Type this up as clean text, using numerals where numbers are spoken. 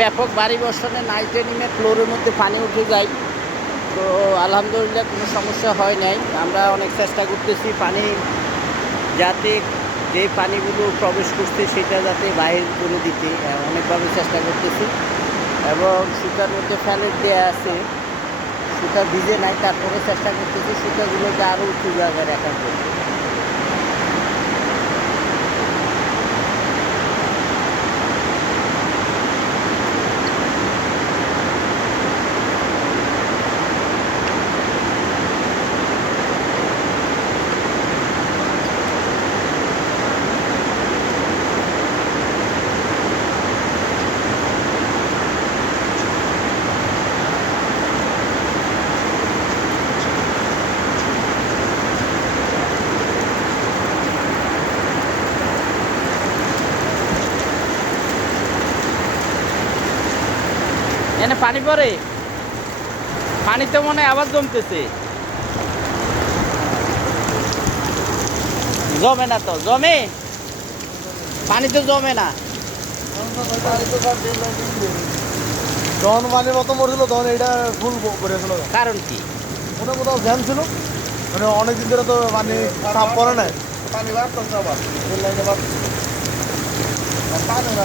ব্যাপক ভারী বর্ষণে নাইটে নেমে ফ্লোরের মধ্যে পানি উঠে যায়। তো আলহামদুলিল্লাহ কোনো সমস্যা হয় নাই। আমরা অনেক চেষ্টা করতেছি পানি যাতে যে পানিগুলো প্রবেশ করছে সেটা যাতে বাইরে করে দিতে অনেকভাবে চেষ্টা করতেছি। এবং সুতার মধ্যে ফ্যালেট দেওয়া আছে, সুতা ভিজে নাই, তারপরে চেষ্টা করতেছি সুতাগুলোকে আরও উঁচু জায়গায় রাখার জন্য। এনে পানি পড়ে, পানি তো মনে হয় আবার জমতেছে। জমে না তো, জমে পানি তো জমে না। যখন পানির মতো মরছিল তখন এইটা ফুল করেছিল। কারণ কি? মনে কোথাও জ্যাম ছিল, মানে অনেকদিন ধরে তো পানি সাফ করে নাই। পানি বাড়তেছে আবার, পানি না